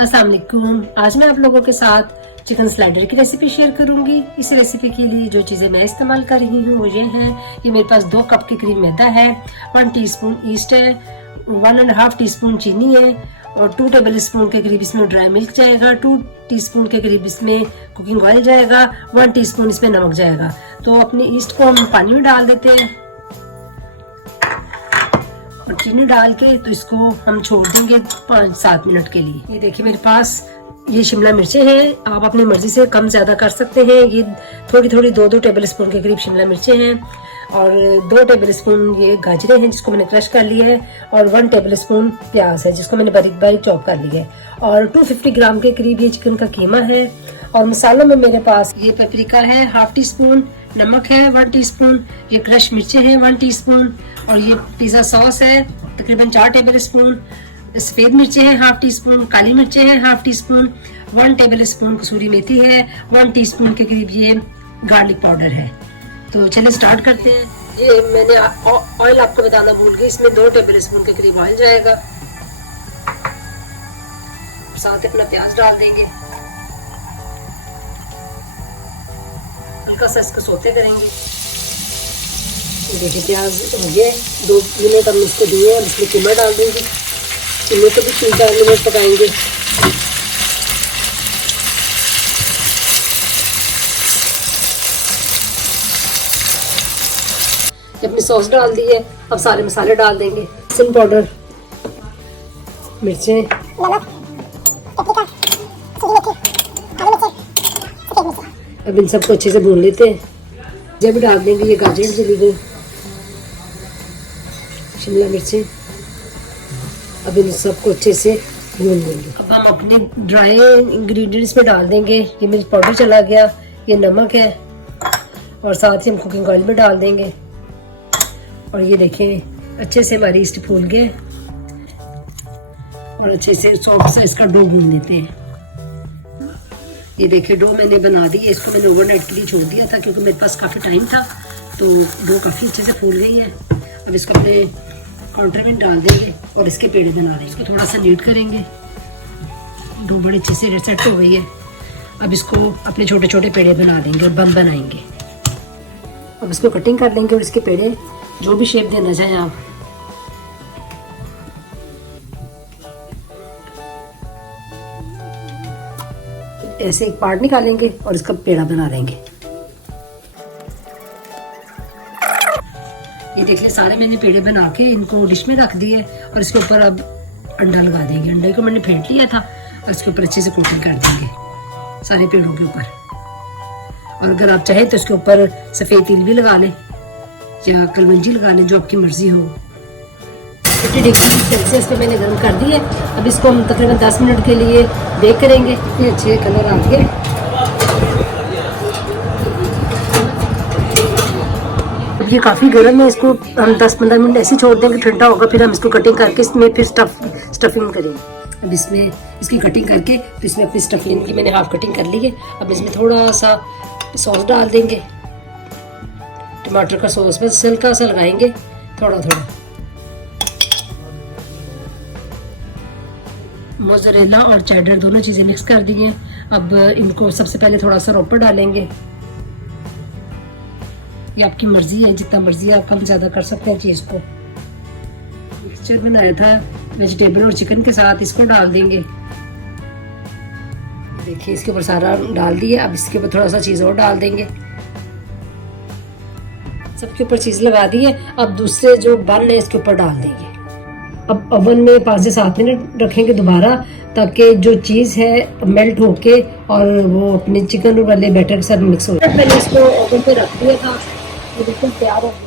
अस्सलाम वालेकुम। आज मैं आप लोगों के साथ चिकन स्लाइडर की रेसिपी शेयर करूंगी। इस रेसिपी के लिए जो चीज़ें मैं इस्तेमाल कर रही हूँ वो ये हैं। ये मेरे पास 2 कप के करीब मैदा है, 1 टीस्पून ईस्ट है, 1.5 टीस्पून चीनी है और 2 टेबल स्पून के करीब इसमें ड्राई मिल्क जाएगा, 2 टीस्पून के करीब इसमें कुकिंग ऑयल जाएगा, 1 टीस्पून इसमें नमक जाएगा। तो अपने ईस्ट को हम पानी में डाल देते हैं और चीनी डाल के तो इसको हम छोड़ देंगे 5-7 मिनट के लिए। ये देखिए मेरे पास ये शिमला मिर्चें हैं, आप अपनी मर्जी से कम ज्यादा कर सकते हैं। ये थोड़ी 2 टेबल स्पून के करीब शिमला मिर्चें हैं और 2 टेबल स्पून ये गाजरें हैं जिसको मैंने क्रश कर लिया है और 1 टेबल स्पून प्याज है जिसको मैंने बारीक बारीक चॉप कर लिया है और 250 ग्राम के करीब ये चिकन का कीमा है। और मसालों में मेरे पास ये पेपरिका है 1/2 टीस्पून, नमक है 1 टीस्पून, ये क्रश मिर्चें हैं 1 टीस्पून और ये पिज्जा सॉस है तकरीबन 4 टेबल स्पून, सफेद मिर्चें हैं 1/2 टीस्पून, काली मिर्चें हैं 1/2 टीस्पून, 1 टेबल स्पून कसूरी मेथी है, 1 टीस्पून के करीब ये गार्लिक पाउडर है। तो चलिए स्टार्ट करते हैं। ये मैंने ऑयल आपको बताना भूल गई, इसमें 2 टेबल स्पून के करीब ऑयल जाएगा। साथ अपना प्याज डाल देंगे, हल्का सा इसको सोते करेंगे। ये देखिए प्याज हो गया, 2 मिनट हम इसको दिए, अब इसमें कीमा डाल देंगे। कीमे को भी 3-4 मिनट पकाएंगे। अपनी सॉस डाल दी है, अब सारे मसाले डाल देंगे। लहसुन पाउडर, मिर्चें, अब इन सबको अच्छे से भून लेते हैं। जब डाल देंगे ये गाजर चली गई, शिमला मिर्चें, अब इन सबको अच्छे से भून लेंगे। अब हम अपने ड्राई इंग्रेडिएंट्स में डाल देंगे। ये मिर्च पाउडर चला गया, ये नमक है और साथ ही हम कुकिंग ऑयल में डाल देंगे। और ये देखें अच्छे से हमारी ईस्ट फूल गए और अच्छे से सॉफ्ट सा इसका डो भून लेते हैं। ये देखिए डो मैंने बना दी है, इसको मैंने ओवरनाइट के लिए छोड़ दिया था क्योंकि मेरे पास काफ़ी टाइम था, तो डो काफ़ी अच्छे से फूल गई है। अब इसको अपने काउंटर में डाल देंगे और इसके पेड़े बना देंगे। इसको थोड़ा सा नीट करेंगे, डो बड़े अच्छे से सेट हो गई है। अब इसको अपने छोटे छोटे पेड़े बना देंगे और बम बनाएंगे। अब इसको कटिंग कर लेंगे और इसके पेड़े जो भी शेप देना चाहें आप। ऐसे एक पार्ट निकालेंगे और इसका पेड़ा बना देंगे। ये देख ले सारे मैंने पेड़े बना के इनको डिश में रख दिए और इसके ऊपर अब अंडा लगा देंगे। अंडे को मैंने फेंट लिया था और इसके ऊपर अच्छे से कोटिंग कर देंगे सारे पेड़ों के ऊपर। और अगर आप चाहें तो इसके ऊपर सफ़ेद तिल भी लगा लें या कलवंजी लगा लें, जो आपकी मर्जी हो। 50 डिग्री सेल्सियस पे मैंने गर्म कर दी है। अब इसको हम तकरीबन 10 मिनट के लिए बेक करेंगे। ये अच्छे कलर आ गए। अब ये काफ़ी गर्म है, इसको हम 10-15 मिनट ऐसे छोड़ देंगे, ठंडा होगा फिर हम इसको कटिंग करके इसमें फिर स्टफिंग करेंगे। अब इसमें इसकी कटिंग करके तो इसमें अपनी स्टफिंग की मैंने हाफ कटिंग कर ली है। अब इसमें थोड़ा सा सॉस डाल देंगे, टमाटर का सॉस बस हल्का सा लगाएंगे, थोड़ा थोड़ा। मोज़रेला और चेडर दोनों चीज़ें मिक्स कर दी हैं। अब इनको सबसे पहले थोड़ा सा रोपर डालेंगे। ये आपकी मर्जी है, जितना मर्जी आप कम ज़्यादा कर सकते हैं चीज़ को। मिक्सचर बनाया था वेजिटेबल और चिकन के साथ, इसको डाल देंगे। देखिए इसके ऊपर सारा डाल दिया। अब इसके ऊपर थोड़ा सा चीज़ और डाल देंगे। सबके ऊपर चीज़ लगा दी है। अब दूसरे जो बन है इसके ऊपर डाल देंगे। अब ओवन में 5 से 7 मिनट रखेंगे दोबारा, ताकि जो चीज़ है मेल्ट होके और वो अपने चिकन वाले बैटर के साथ मिक्स हो जाए। मैंने इसको ओवन पे रख दिया था, ये बिल्कुल तैयार हो गया।